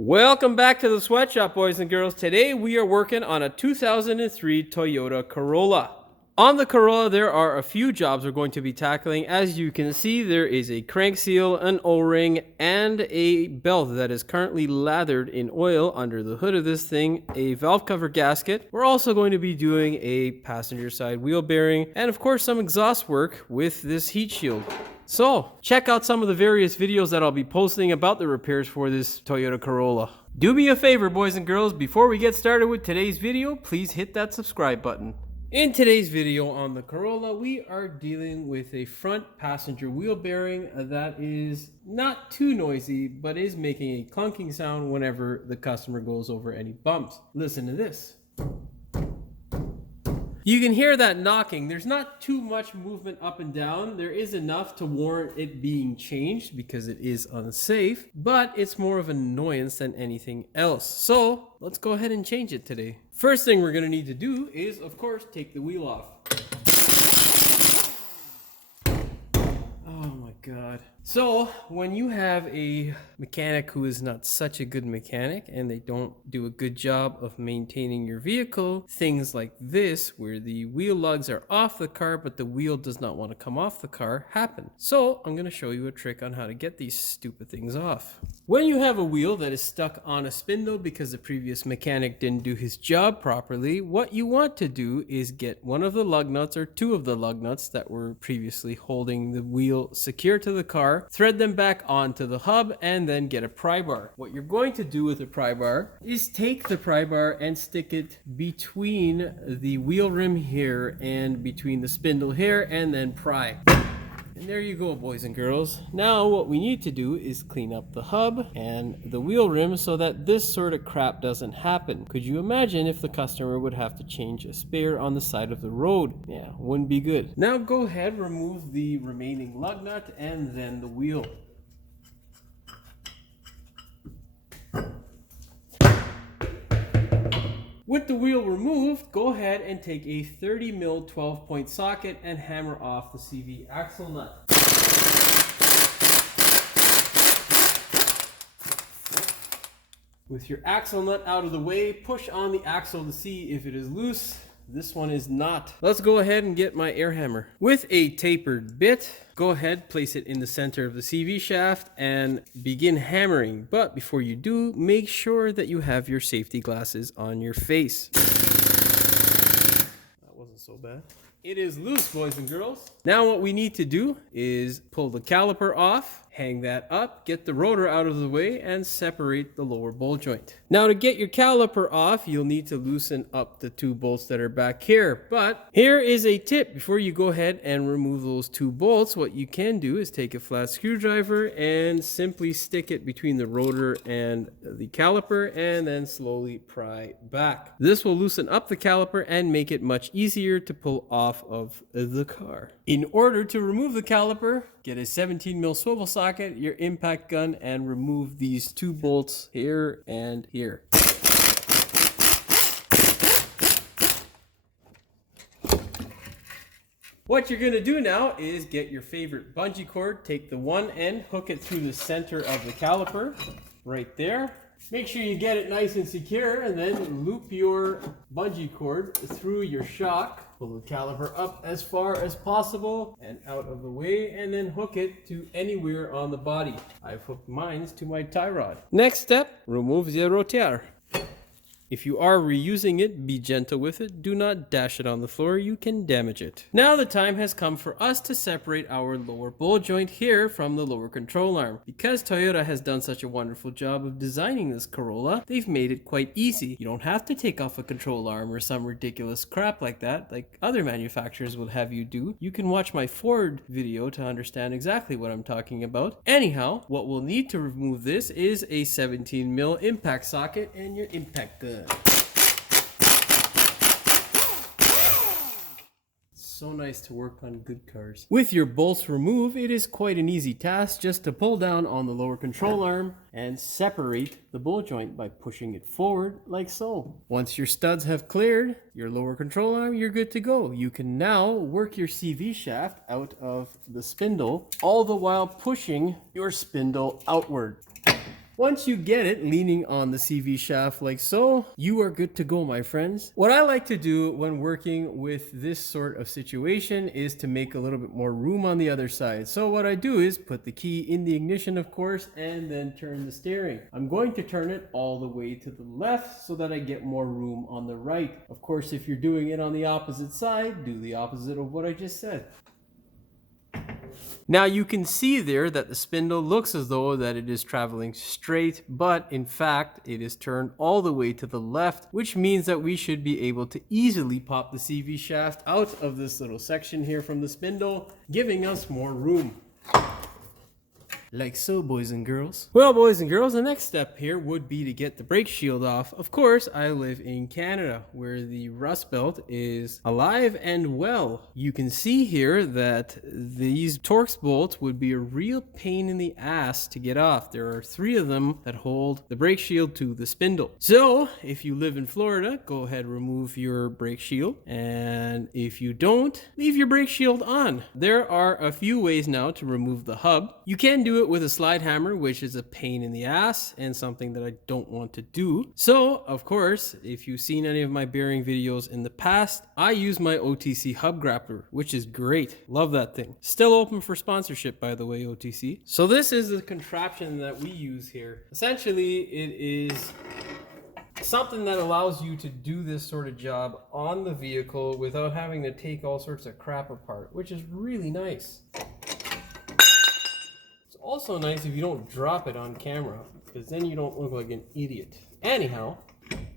Welcome back to the sweatshop, boys and girls. Today we are working on a 2003 Toyota Corolla. On the Corolla, there are a few jobs we're going to be tackling. As you can see, there is a crank seal, an O-ring, and a belt that is currently lathered in oil under the hood of this thing, a valve cover gasket. We're also going to be doing a passenger side wheel bearing, and of course some exhaust work with this heat shield. So, check out some of the various videos that I'll be posting about the repairs for this Toyota Corolla. Do me a favor, boys and girls, before we get started with today's video, please hit that subscribe button. In today's video on the Corolla, we are dealing with a front passenger wheel bearing that is not too noisy, but is making a clunking sound whenever the customer goes over any bumps. Listen to this. You can hear that knocking. There's not too much movement up and down. There is enough to warrant it being changed because it is unsafe, but it's more of an annoyance than anything else. So let's go ahead and change it today. First thing we're gonna need to do is, of course, take the wheel off. Oh my God. So when you have a mechanic who is not such a good mechanic and they don't do a good job of maintaining your vehicle, things like this where the wheel lugs are off the car but the wheel does not want to come off the car happen. So I'm going to show you a trick on how to get these stupid things off. When you have a wheel that is stuck on a spindle because the previous mechanic didn't do his job properly, what you want to do is get one of the lug nuts or two of the lug nuts that were previously holding the wheel secure to the car, thread them back onto the hub, and then get a pry bar. What you're going to do with a pry bar is take the pry bar and stick it between the wheel rim here and between the spindle here, and then pry. And there you go, boys and girls. Now what we need to do is clean up the hub and the wheel rim so that this sort of crap doesn't happen. Could you imagine if the customer would have to change a spare on the side of the road? Yeah, wouldn't be good. Now go ahead, remove the remaining lug nut and then the wheel. With the wheel removed, go ahead and take a 30mm 12-point socket and hammer off the CV axle nut. With your axle nut out of the way, push on the axle to see if it is loose. This one is not. Let's go ahead and get my air hammer. With a tapered bit, go ahead, place it in the center of the CV shaft and begin hammering. But before you do, make sure that you have your safety glasses on your face. That wasn't so bad. It is loose, boys and girls. Now what we need to do is pull the caliper off, hang that up, get the rotor out of the way, and separate the lower bowl joint. Now to get your caliper off, you'll need to loosen up the two bolts that are back here. But here is a tip. Before you go ahead and remove those two bolts, what you can do is take a flat screwdriver and simply stick it between the rotor and the caliper and then slowly pry back. This will loosen up the caliper and make it much easier to pull off of the car. In order to remove the caliper, get a 17mm swivel socket, your impact gun, and remove these two bolts here and here. What you're going to do now is get your favorite bungee cord, take the one end, hook it through the center of the caliper, right there. Make sure you get it nice and secure, and then loop your bungee cord through your shock. Pull the caliper up as far as possible and out of the way, and then hook it to anywhere on the body. I've hooked mine to my tie rod. Next step, remove the rotor. If you are reusing it, be gentle with it. Do not dash it on the floor. You can damage it. Now the time has come for us to separate our lower bowl joint here from the lower control arm. Because Toyota has done such a wonderful job of designing this Corolla, they've made it quite easy. You don't have to take off a control arm or some ridiculous crap like that, like other manufacturers will have you do. You can watch my Ford video to understand exactly what I'm talking about. Anyhow, what we'll need to remove this is a 17mm impact socket and your impact gun. So nice to work on good cars. With your bolts removed, it is quite an easy task just to pull down on the lower control arm and separate the bowl joint by pushing it forward like so. Once your studs have cleared your lower control arm, you're good to go. You can now work your CV shaft out of the spindle, all the while pushing your spindle outward. Once you get it leaning on the CV shaft like so, you are good to go, my friends. What I like to do when working with this sort of situation is to make a little bit more room on the other side. So what I do is put the key in the ignition, of course, and then turn the steering. I'm going to turn it all the way to the left so that I get more room on the right. Of course, if you're doing it on the opposite side, do the opposite of what I just said. Now you can see there that the spindle looks as though that it is traveling straight, but in fact it is turned all the way to the left, which means that we should be able to easily pop the CV shaft out of this little section here from the spindle, giving us more room. Like so, boys and girls. Well, boys and girls, the next step here would be to get the brake shield off. Of course, I live in Canada, where the rust belt is alive and well. You can see here that these Torx bolts would be a real pain in the ass to get off. There are 3 of them that hold the brake shield to the spindle. So, if you live in Florida, go ahead and remove your brake shield. And if you don't, leave your brake shield on. There are a few ways now to remove the hub. You can do it with a slide hammer, which is a pain in the ass and something that I don't want to do. So, of course, if you've seen any of my bearing videos in the past, I use my OTC hub grappler, which is great. Love that thing. Still open for sponsorship, by the way, OTC. So this is the contraption that we use here. Essentially, it is something that allows you to do this sort of job on the vehicle without having to take all sorts of crap apart, which is really nice. Also nice if you don't drop it on camera, because then you don't look like an idiot. Anyhow,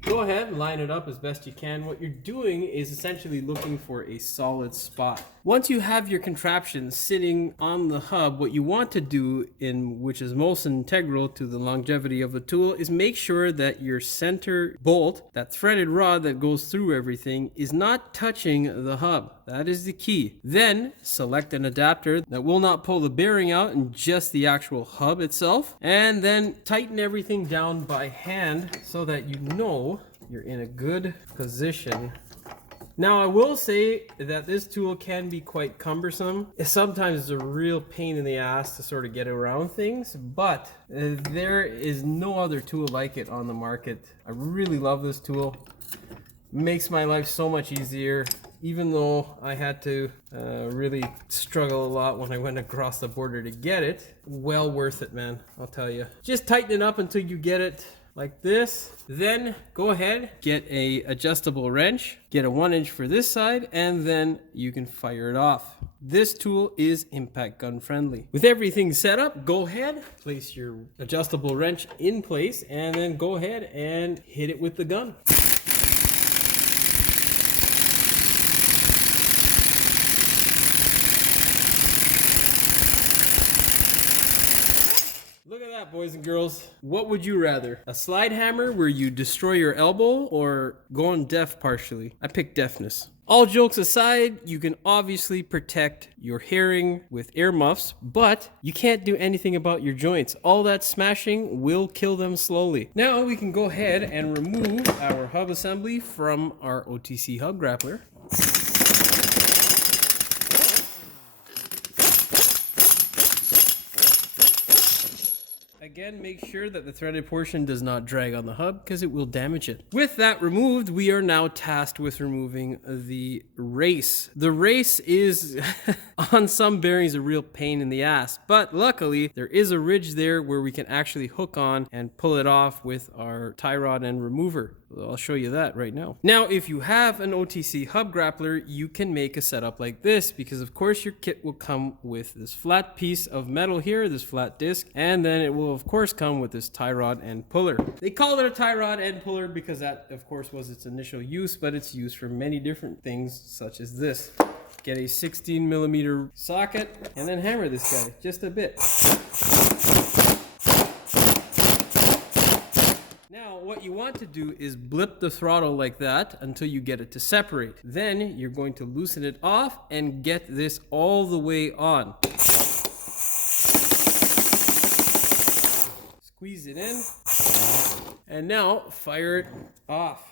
go ahead and line it up as best you can. What you're doing is essentially looking for a solid spot. Once you have your contraption sitting on the hub, what you want to do, which is most integral to the longevity of the tool, is make sure that your center bolt, that threaded rod that goes through everything, is not touching the hub. That is the key. Then select an adapter that will not pull the bearing out and just the actual hub itself, and then tighten everything down by hand so that you know you're in a good position. Now, I will say that this tool can be quite cumbersome. Sometimes it's a real pain in the ass to sort of get around things, but there is no other tool like it on the market. I really love this tool. It makes my life so much easier, even though I had to really struggle a lot when I went across the border to get it. Well worth it, man, I'll tell you. Just tighten it up until you get it like this. Then go ahead, get a adjustable wrench, get a 1-inch for this side, and then you can fire it off. This tool is impact gun friendly. With everything set up, go ahead, place your adjustable wrench in place, and then go ahead and hit it with the gun. Look at that, boys and girls. What would you rather? A slide hammer where you destroy your elbow, or going deaf partially? I pick deafness. All jokes aside, you can obviously protect your hearing with ear muffs, but you can't do anything about your joints. All that smashing will kill them slowly. Now we can go ahead and remove our hub assembly from our OTC hub grappler. Again, make sure that the threaded portion does not drag on the hub because it will damage it. With that removed, we are now tasked with removing the race. The race is, on some bearings, a real pain in the ass, but luckily there is a ridge there where we can actually hook on and pull it off with our tie rod and remover. I'll show you that right now. Now, if you have an OTC hub grappler, you can make a setup like this, because of course your kit will come with this flat piece of metal here, this flat disc, and then it will of course come with this tie rod and puller. They call it a tie rod and puller because that of course was its initial use, but it's used for many different things such as this. Get a 16mm socket and then hammer this guy just a bit. Now, what you want to do is blip the throttle like that until you get it to separate. Then you're going to loosen it off and get this all the way on. Squeeze it in, and now fire it off.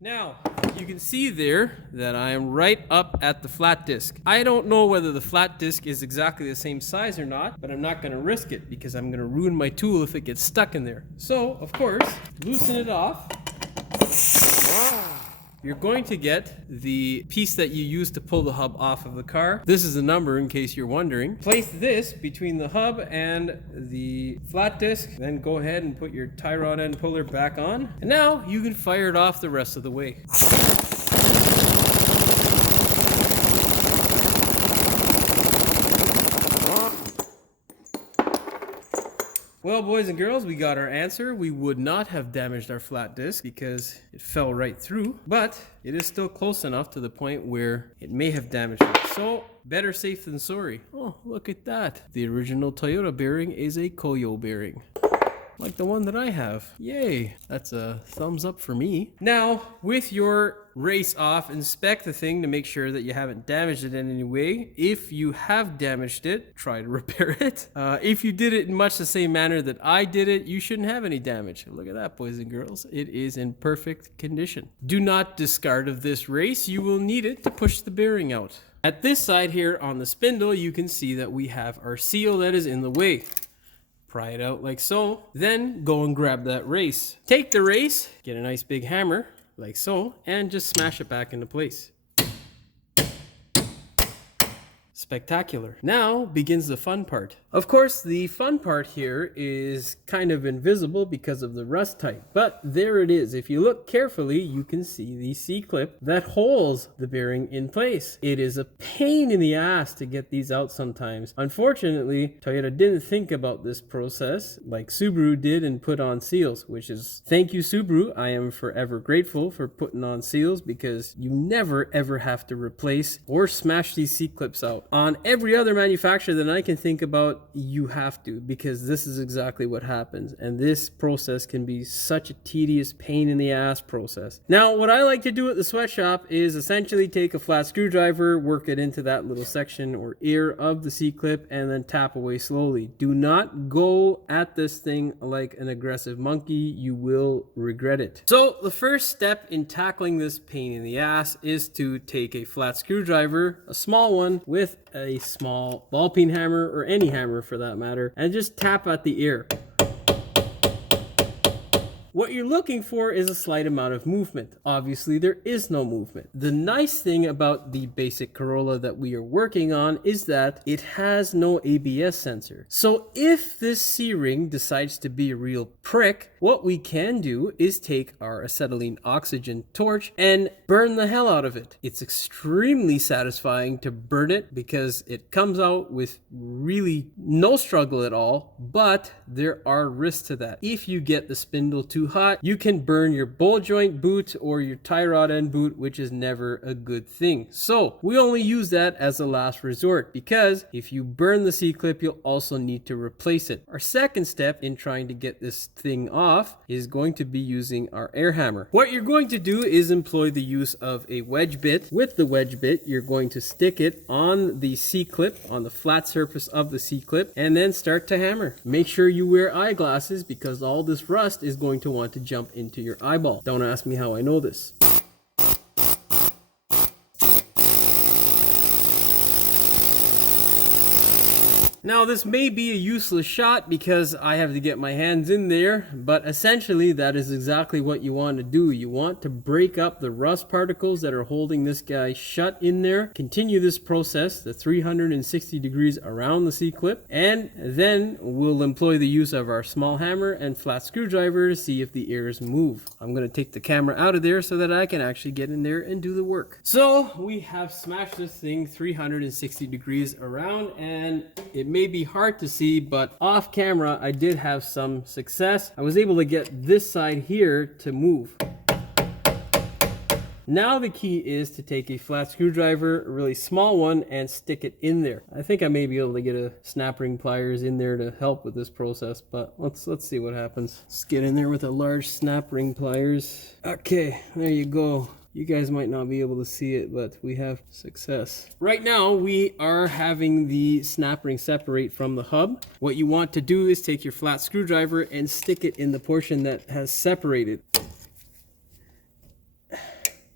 Now, you can see there that I am right up at the flat disc. I don't know whether the flat disc is exactly the same size or not, but I'm not going to risk it because I'm going to ruin my tool if it gets stuck in there. So, of course, loosen it off. You're going to get the piece that you use to pull the hub off of the car. This is a number in case you're wondering. Place this between the hub and the flat disc. Then go ahead and put your tie rod end puller back on. And now you can fire it off the rest of the way. Well, boys and girls, we got our answer. We would not have damaged our flat disc because it fell right through, but it is still close enough to the point where it may have damaged it. So, better safe than sorry. Oh, look at that. The original Toyota bearing is a Koyo bearing, like the one that I have. Yay, that's a thumbs up for me. Now, with your race off, inspect the thing to make sure that you haven't damaged it in any way. If you have damaged it, try to repair it. If you did it in much the same manner that I did it, you shouldn't have any damage. Look at that, boys and girls. It is in perfect condition. Do not discard of this race. You will need it to push the bearing out. At this side here on the spindle, you can see that we have our seal that is in the way. Pry it out like so, then go and grab that race. Take the race, get a nice big hammer, like so, and just smash it back into place. Spectacular. Now begins the fun part. Of course, the fun part here is kind of invisible because of the rust type, but there it is. If you look carefully, you can see the C-clip that holds the bearing in place. It is a pain in the ass to get these out sometimes. Unfortunately, Toyota didn't think about this process like Subaru did and put on seals, which is, thank you Subaru. I am forever grateful for putting on seals because you never ever have to replace or smash these C-clips out. On every other manufacturer that I can think about, you have to, because this is exactly what happens, and this process can be such a tedious pain in the ass process. Now, what I like to do at the sweatshop is essentially take a flat screwdriver, work it into that little section or ear of the C-clip, and then tap away slowly. Do not go at this thing like an aggressive monkey. You will regret it. So the first step in tackling this pain in the ass is to take a flat screwdriver, a small one, with a small ball peen hammer or any hammer for that matter, and just tap at the ear. What you're looking for is a slight amount of movement. Obviously, there is no movement. The nice thing about the basic Corolla that we are working on is that it has no ABS sensor. So if this C-ring decides to be a real prick, what we can do is take our acetylene oxygen torch and burn the hell out of it. It's extremely satisfying to burn it because it comes out with really no struggle at all, but there are risks to that. If you get the spindle too hot, you can burn your ball joint boot or your tie rod end boot, which is never a good thing. So we only use that as a last resort, because if you burn the C-clip, you'll also need to replace it. Our second step in trying to get this thing off is going to be using our air hammer. What you're going to do is employ the use of a wedge bit. With the wedge bit, you're going to stick it on the C-clip, on the flat surface of the C-clip, and then start to hammer. Make sure you wear eyeglasses because all this rust is going to want to jump into your eyeball. Don't ask me how I know this. Now, this may be a useless shot because I have to get my hands in there, but essentially that is exactly what you want to do. You want to break up the rust particles that are holding this guy shut in there. Continue this process, the 360 degrees around the C-clip, and then we'll employ the use of our small hammer and flat screwdriver to see if the ears move. I'm going to take the camera out of there so that I can actually get in there and do the work. So we have smashed this thing 360 degrees around, and it may be hard to see, but off camera I did have some success. I was able to get this side here to move. Now the key is to take a flat screwdriver, a really small one, and stick it in there. I think I may be able to get a snap ring pliers in there to help with this process, but let's see what happens. Let's get in there with a large snap ring pliers. Okay, there you go. You guys might not be able to see it, but we have success. Right now, we are having the snap ring separate from the hub. What you want to do is take your flat screwdriver and stick it in the portion that has separated.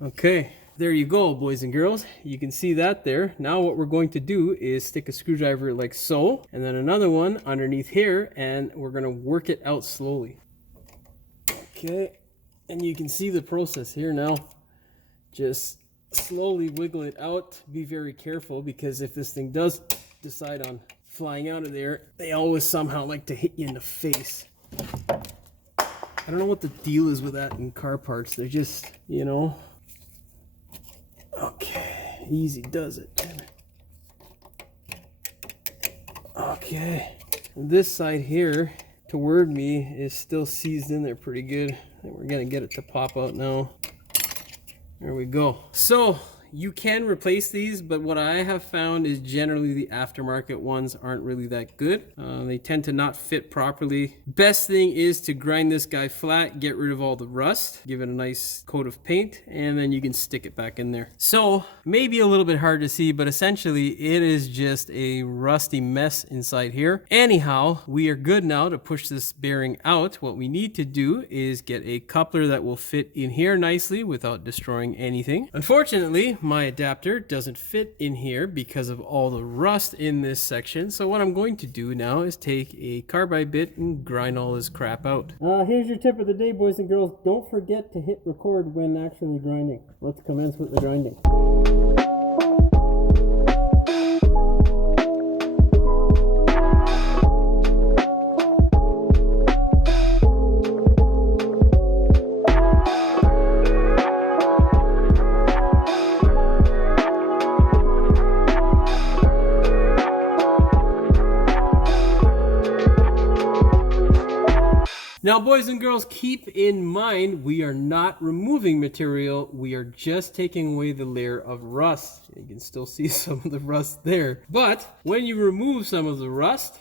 Okay, there you go, boys and girls. You can see that there. Now what we're going to do is stick a screwdriver like so, and then another one underneath here, and we're going to work it out slowly. Okay, and you can see the process here now. Just slowly wiggle it out. Be very careful, because if this thing does decide on flying out of there, they always somehow like to hit you in the face. I don't know what the deal is with that in car parts. They're just, you know. Okay, easy does it. Okay, this side here toward me is still seized in there pretty good. And we're gonna get it to pop out now. There we go. So you can replace these, but what I have found is generally the aftermarket ones aren't really that good. They tend to not fit properly. Best thing is to grind this guy flat, get rid of all the rust, give it a nice coat of paint, and then you can stick it back in there. So maybe a little bit hard to see, but essentially it is just a rusty mess inside here. Anyhow, we are good now to push this bearing out. What we need to do is get a coupler that will fit in here nicely without destroying anything. Unfortunately, my adapter doesn't fit in here because of all the rust in this section. So what I'm going to do now is take a carbide bit and grind all this crap out. Here's your tip of the day, boys and girls. Don't forget to hit record when actually grinding. Let's commence with the grinding. Now, boys and girls, keep in mind, we are not removing material. We are just taking away the layer of rust. You can still see some of the rust there. But when you remove some of the rust,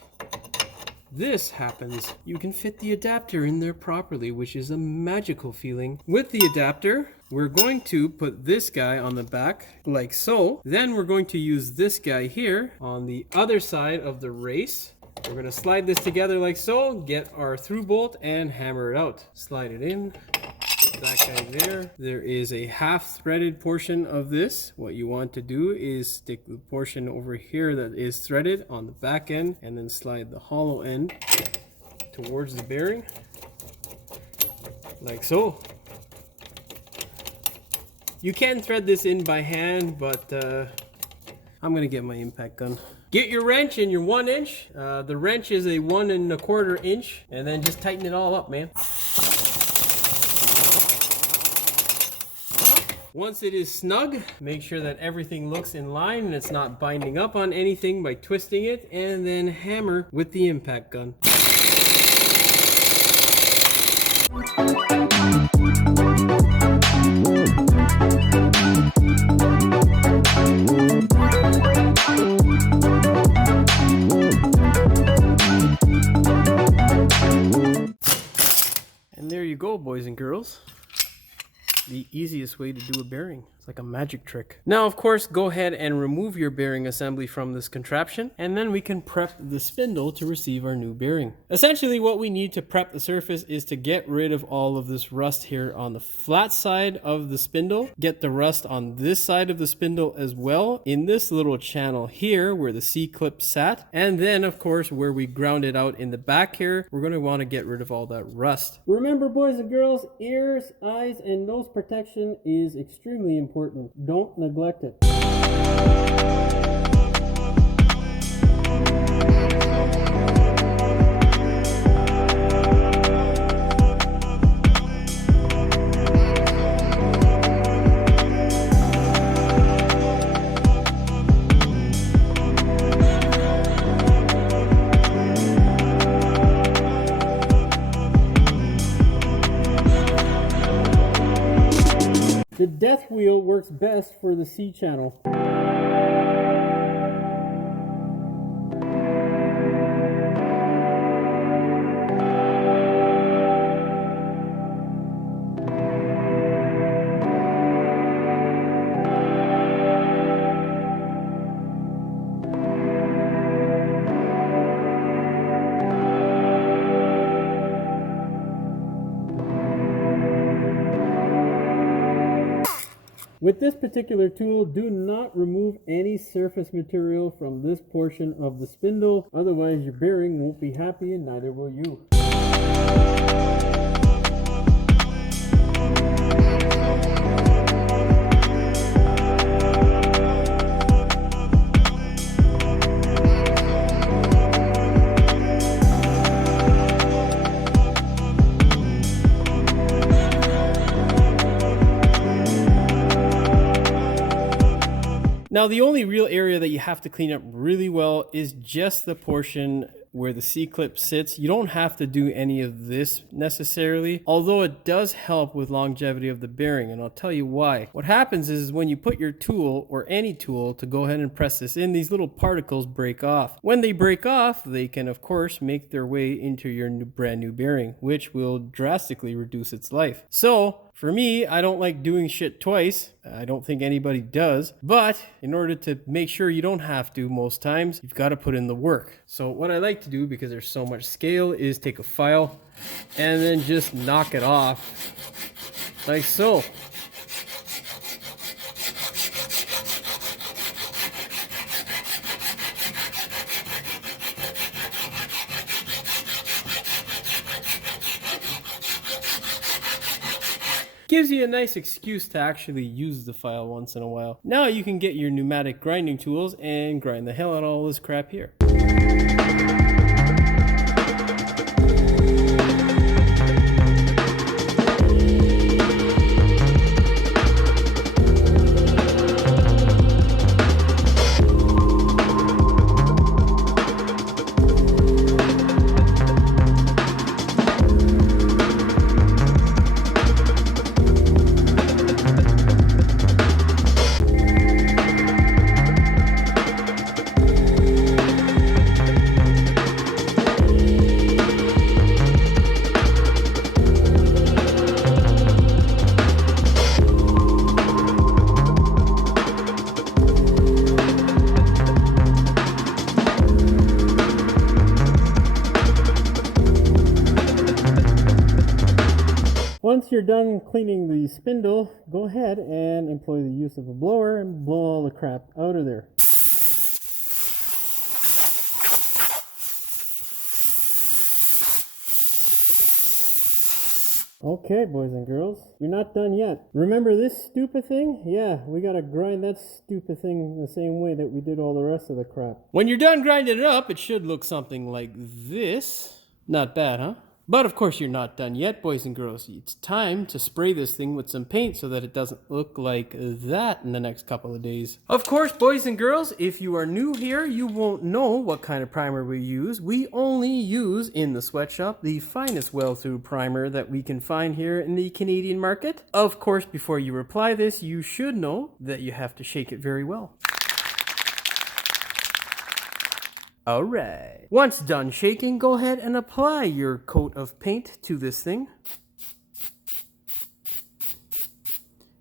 this happens. You can fit the adapter in there properly, which is a magical feeling. With the adapter, we're going to put this guy on the back like so. Then we're going to use this guy here on the other side of the race. We're going to slide this together like so, get our through bolt and hammer it out. Slide it in, put that guy there. There is a half threaded portion of this. What you want to do is stick the portion over here that is threaded on the back end, and then slide the hollow end towards the bearing like so. You can thread this in by hand, but I'm going to get my impact gun. Get your wrench and your 1 inch. The wrench is a 1 1/4 inch, and then just tighten it all up, man. Once it is snug, make sure that everything looks in line and it's not binding up on anything by twisting it, and then hammer with the impact gun. And there you go, boys and girls. The easiest way to do a bearing. It's like a magic trick. Now, of course, go ahead and remove your bearing assembly from this contraption, and then we can prep the spindle to receive our new bearing. Essentially, what we need to prep the surface is to get rid of all of this rust here on the flat side of the spindle, get the rust on this side of the spindle as well, in this little channel here where the C-clip sat, and then, of course, where we ground it out in the back here, we're going to want to get rid of all that rust. Remember, boys and girls, ears, eyes, and nose protection is extremely important. Don't neglect it. The death wheel works best for the C channel. With this particular tool, do not remove any surface material from this portion of the spindle, otherwise your bearing won't be happy and neither will you. Now, the only real area that you have to clean up really well is just the portion where the C-clip sits. You don't have to do any of this necessarily, although it does help with longevity of the bearing, and I'll tell you why. What happens is when you put your tool or any tool to go ahead and press this in, these little particles break off. When they break off, they can of course make their way into your brand new bearing, which will drastically reduce its life. So for me, I don't like doing shit twice. I don't think anybody does. But in order to make sure you don't have to most times, you've got to put in the work. So what I like to do, because there's so much scale, is take a file and then just knock it off like so. Gives you a nice excuse to actually use the file once in a while. Now you can get your pneumatic grinding tools and grind the hell out of all this crap here. Once you're done cleaning the spindle, go ahead and employ the use of a blower and blow all the crap out of there. Okay, boys and girls, you're not done yet. Remember this stupid thing? Yeah, we gotta grind that stupid thing the same way that we did all the rest of the crap. When you're done grinding it up, it should look something like this. Not bad, huh? But of course you're not done yet, boys and girls. It's time to spray this thing with some paint so that it doesn't look like that in the next couple of days. Of course, boys and girls, if you are new here, you won't know what kind of primer we use. We only use in the sweatshop the finest well-through primer that we can find here in the Canadian market. Of course, before you apply this, you should know that you have to shake it very well. Alright. Once done shaking, go ahead and apply your coat of paint to this thing.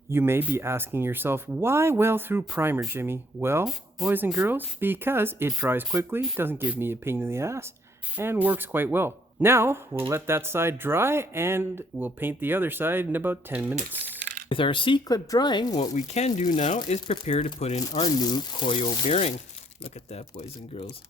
You may be asking yourself, why well-through primer, Jimmy? Well, boys and girls, because it dries quickly, doesn't give me a pain in the ass, and works quite well. Now, we'll let that side dry, and we'll paint the other side in about 10 minutes. With our C-clip drying, what we can do now is prepare to put in our new coil bearing. Look at that, boys and girls.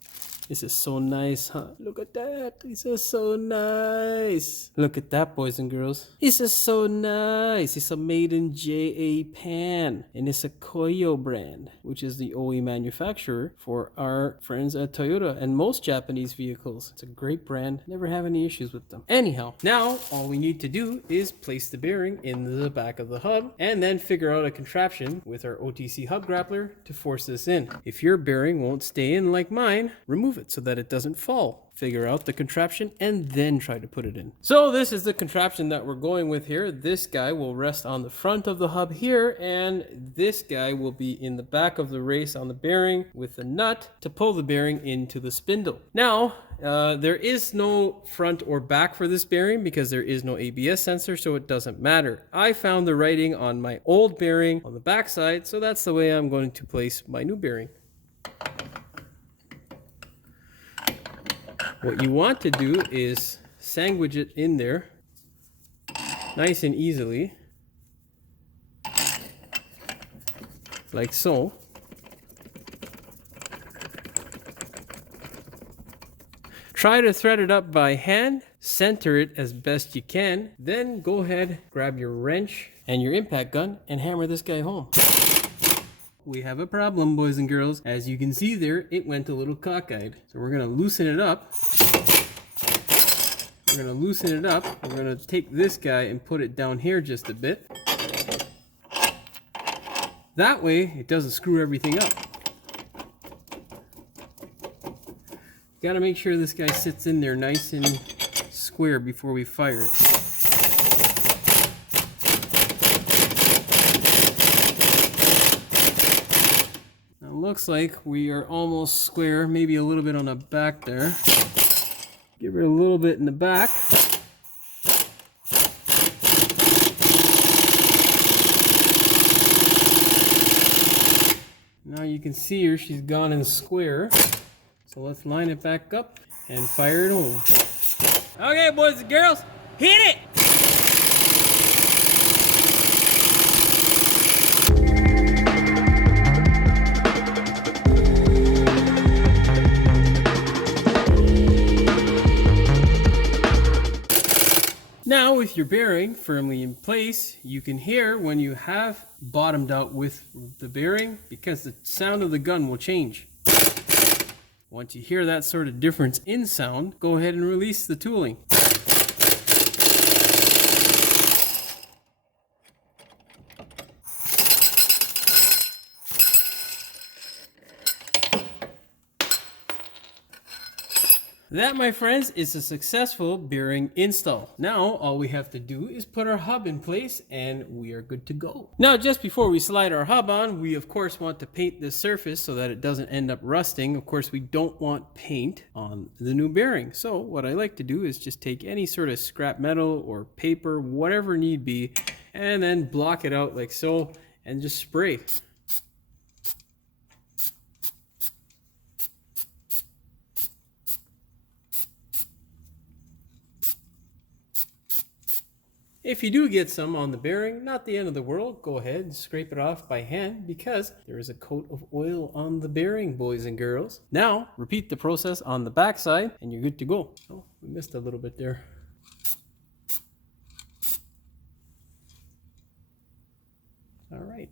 This is so nice, huh? Look at that. This is so nice. Look at that, boys and girls. This is so nice. It's a made in JA pan. And it's a Koyo brand, which is the OE manufacturer for our friends at Toyota and most Japanese vehicles. It's a great brand. Never have any issues with them. Anyhow, now all we need to do is place the bearing in the back of the hub and then figure out a contraption with our OTC hub grappler to force this in. If your bearing won't stay in like mine, remove it so that it doesn't fall. Figure out the contraption and then try to put it in. So this is the contraption that we're going with here. This guy will rest on the front of the hub here, and this guy will be in the back of the race on the bearing with the nut to pull the bearing into the spindle. Now, there is no front or back for this bearing because there is no ABS sensor, so it doesn't matter. I found the writing on my old bearing on the back side, so that's the way I'm going to place my new bearing. What you want to do is sandwich it in there nice and easily. like so. Try to thread it up by hand, center it as best you can, then go ahead, grab your wrench and your impact gun and hammer this guy home. We have a problem, boys and girls. As you can see there, it went a little cockeyed. So we're gonna loosen it up. We're gonna take this guy and put it down here just a bit. That way, it doesn't screw everything up. Gotta make sure this guy sits in there nice and square before we fire it. Now it looks like we are almost square, maybe a little bit on the back there. Give her a little bit in the back. Now you can see her, she's gone in square. So let's line it back up and fire it home. Okay, boys and girls, hit it! Now with your bearing firmly in place, you can hear when you have bottomed out with the bearing because the sound of the gun will change. Once you hear that sort of difference in sound, go ahead and release the tooling. That, my friends, is a successful bearing install. Now, all we have to do is put our hub in place and we are good to go. Now, just before we slide our hub on, we of course want to paint this surface so that it doesn't end up rusting. Of course, we don't want paint on the new bearing. So what I like to do is just take any sort of scrap metal or paper, whatever need be, and then block it out like so and just spray. If you do get some on the bearing, not the end of the world, go ahead and scrape it off by hand because there is a coat of oil on the bearing, boys and girls. Now, repeat the process on the back side and you're good to go. Oh, we missed a little bit there. All right.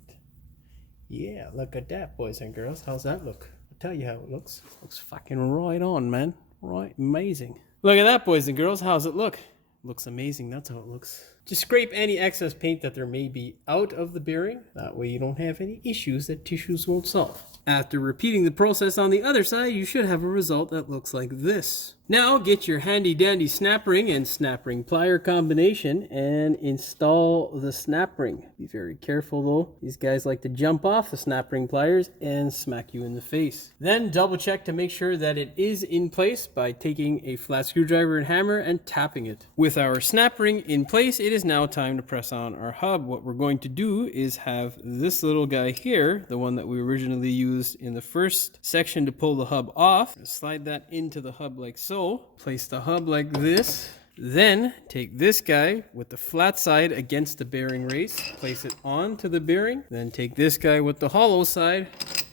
Yeah, look at that, boys and girls. How's that look? I'll tell you how it looks. Looks fucking right on, man. Right, amazing. Look at that, boys and girls. How's it look? Looks amazing. That's how it looks. Just scrape any excess paint that there may be out of the bearing. That way you don't have any issues that tissues won't solve. After repeating the process on the other side, you should have a result that looks like this. Now get your handy dandy snap ring and snap ring plier combination and install the snap ring. Be very careful though. These guys like to jump off the snap ring pliers and smack you in the face. Then double check to make sure that it is in place by taking a flat screwdriver and hammer and tapping it. With our snap ring in place, it is now time to press on our hub. What we're going to do is have this little guy here, the one that we originally used in the first section to pull the hub off. Slide that into the hub like so. Place the hub like this. Then take this guy with the flat side against the bearing race. Place it onto the bearing. Then take this guy with the hollow side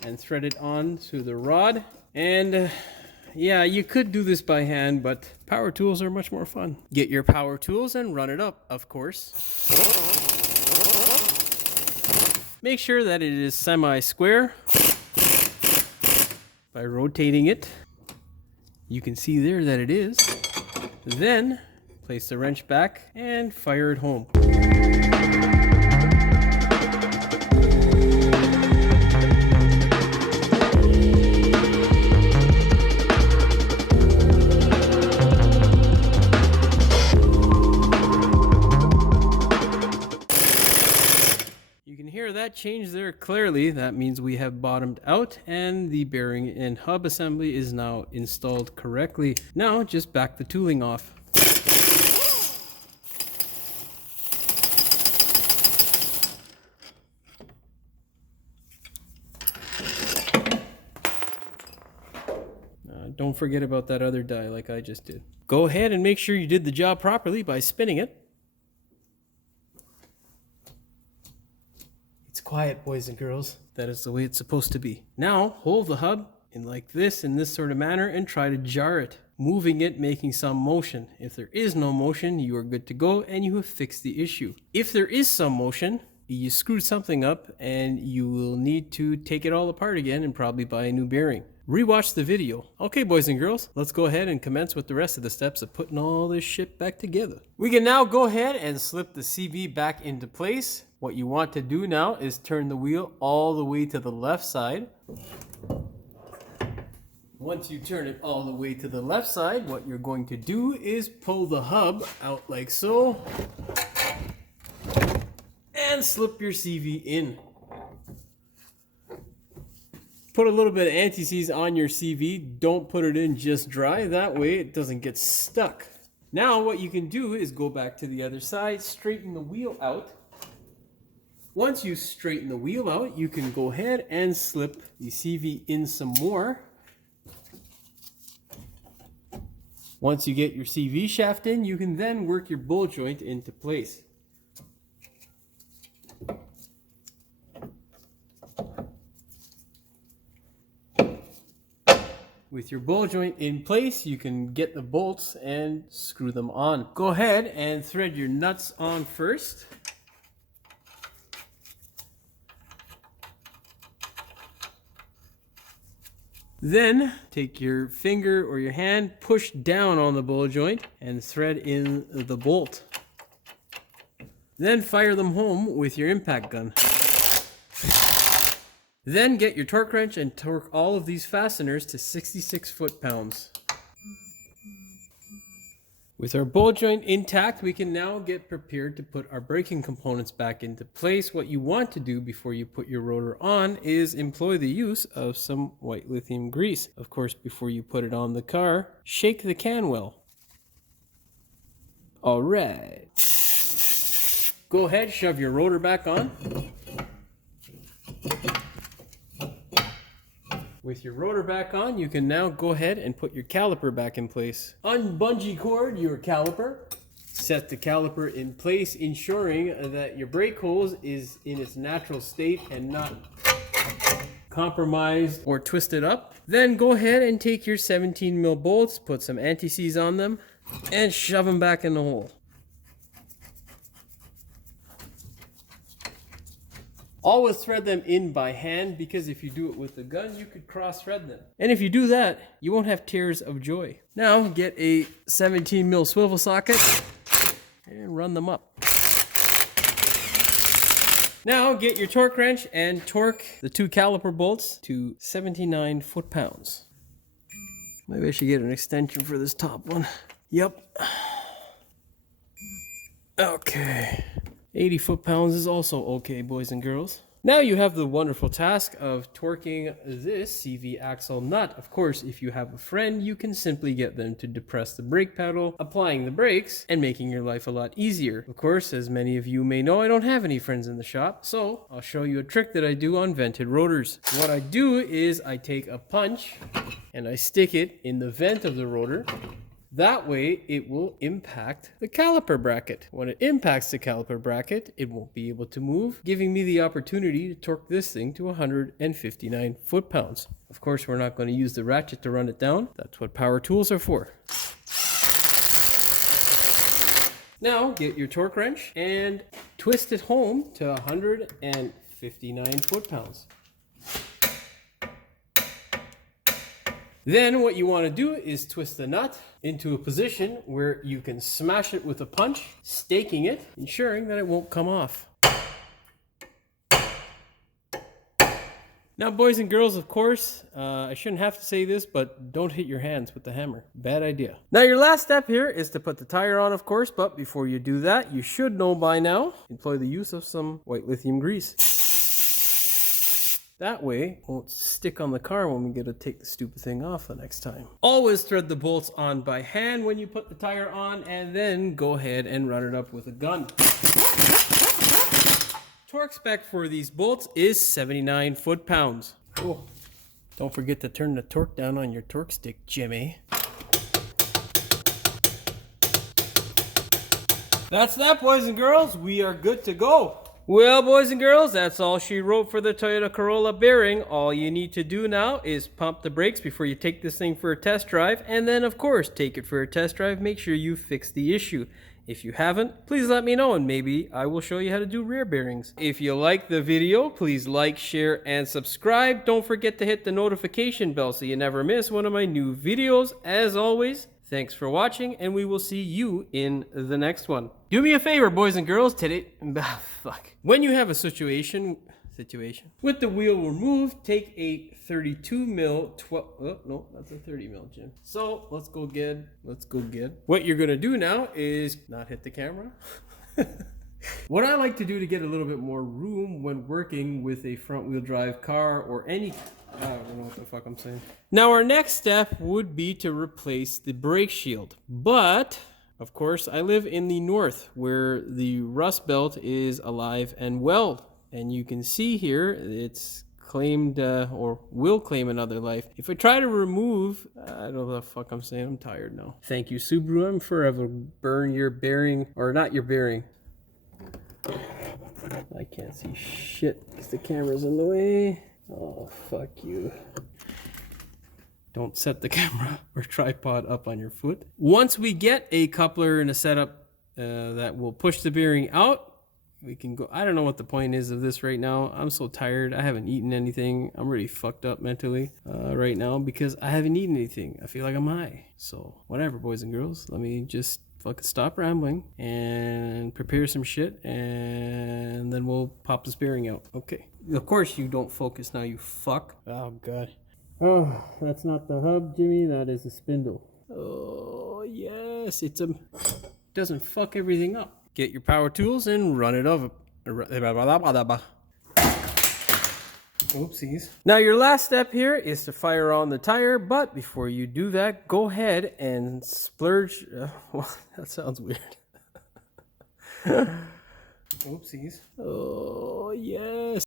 and thread it on to the rod. And yeah, you could do this by hand, but power tools are much more fun. Get your power tools and run it up, of course. Make sure that it is semi-square by rotating it. You can see there that it is. Then place the wrench back and fire it home. That change there clearly. That means we have bottomed out and the bearing and hub assembly is now installed correctly. Now just back the tooling off. Don't forget about that other die like I just did. Go ahead and make sure you did the job properly by spinning it. Quiet, boys and girls. That is the way it's supposed to be. Now, hold the hub in this sort of manner, and try to jar it, moving it, making some motion. If there is no motion, you are good to go and you have fixed the issue. If there is some motion, you screwed something up and you will need to take it all apart again and probably buy a new bearing. Rewatch the video. Okay, boys and girls, let's go ahead and commence with the rest of the steps of putting all this shit back together. We can now go ahead and slip the CV back into place. What you want to do now is turn the wheel all the way to the left side. Once you turn it all the way to the left side, what you're going to do is pull the hub out like so and slip your CV in. Put a little bit of anti-seize on your CV. Don't put it in just dry. That way it doesn't get stuck. Now what you can do is go back to the other side, straighten the wheel out. Once you straighten the wheel out, you can go ahead and slip the CV in some more. Once you get your CV shaft in, you can then work your bowl joint into place. With your bowl joint in place, you can get the bolts and screw them on. Go ahead and thread your nuts on first. Then take your finger or your hand, push down on the bowl joint and thread in the bolt. Then fire them home with your impact gun. Then get your torque wrench and torque all of these fasteners to 66 foot-pounds. With our bowl joint intact, we can now get prepared to put our braking components back into place. What you want to do before you put your rotor on is employ the use of some white lithium grease. Of course, before you put it on the car, shake the can well. All right. Go ahead, shove your rotor back on. With your rotor back on, you can now go ahead and put your caliper back in place. Unbungee cord your caliper. Set the caliper in place, ensuring that your brake hose is in its natural state and not compromised or twisted up. Then go ahead and take your 17 mil bolts, put some anti-seize on them, and shove them back in the hole. Always thread them in by hand, because if you do it with the gun, you could cross-thread them. And if you do that, you won't have tears of joy. Now get a 17 mil swivel socket and run them up. Now get your torque wrench and torque the two caliper bolts to 79 foot-pounds. Maybe I should get an extension for this top one. Yep. Okay. 80 foot-pounds is also okay, boys and girls. Now you have the wonderful task of torquing this CV axle nut. Of course, if you have a friend, you can simply get them to depress the brake pedal, applying the brakes, and making your life a lot easier. Of course, as many of you may know, I don't have any friends in the shop, so I'll show you a trick that I do on vented rotors. What I do is I take a punch and I stick it in the vent of the rotor. That way, it will impact the caliper bracket. When it impacts the caliper bracket, it won't be able to move, giving me the opportunity to torque this thing to 159 foot-pounds. Of course, we're not going to use the ratchet to run it down. That's what power tools are for. Now, get your torque wrench and twist it home to 159 foot-pounds. Then what you want to do is twist the nut into a position where you can smash it with a punch, staking it, ensuring that it won't come off. Now, boys and girls, of course, I shouldn't have to say this, but don't hit your hands with the hammer. Bad idea. Now, your last step here is to put the tire on, of course, but before you do that, you should know by now, employ the use of some white lithium grease. That way, it won't stick on the car when we get to take the stupid thing off the next time. Always thread the bolts on by hand when you put the tire on, and then go ahead and run it up with a gun. Torque spec for these bolts is 79 foot-pounds. Oh, don't forget to turn the torque down on your torque stick, Jimmy. That's that, boys and girls. We are good to go. Well, boys and girls, that's all she wrote for the Toyota Corolla bearing. All you need to do now is pump the brakes before you take this thing for a test drive. And then, of course, take it for a test drive. Make sure you fix the issue. If you haven't, please let me know and maybe I will show you how to do rear bearings. If you like the video, please like, share, and subscribe. Don't forget to hit the notification bell so you never miss one of my new videos. As always, thanks for watching, and we will see you in the next one. Do me a favor, boys and girls, today, when you have a situation with the wheel removed, take a 32 mil 12, oh no, that's a 30 mil, Jim. So let's go get. What you're gonna do now is not hit the camera. What I like to do to get a little bit more room when working with a front wheel drive car or any, I don't know what the fuck I'm saying. Now our next step would be to replace the brake shield, but of course I live in the north where the rust belt is alive and well. And you can see here, it's claimed or will claim another life. If I try to remove, I don't know what the fuck I'm saying, I'm tired now. Thank you, Subaru. I'm forever burn your bearing, or not your bearing. I can't see shit because the camera's in the way. Oh, fuck you. Don't set the camera or tripod up on your foot. Once we get a coupler and a setup that will push the bearing out, we can go. I don't know what the point is of this right now. I'm so tired. I haven't eaten anything. I'm really fucked up mentally right now because I haven't eaten anything. I feel like I'm high. So whatever, boys and girls. Let me just fucking stop rambling and prepare some shit, and then we'll pop this bearing out. Okay. Of course you don't focus now, you fuck. Oh god. Oh, that's not the hub, Jimmy. That is the spindle. Oh yes, it's a. Doesn't fuck everything up. Get your power tools and run it over. Oopsies. Now your last step here is to fire on the tire, but before you do that, go ahead and splurge. Well, that sounds weird. Oopsies. Oh, yes.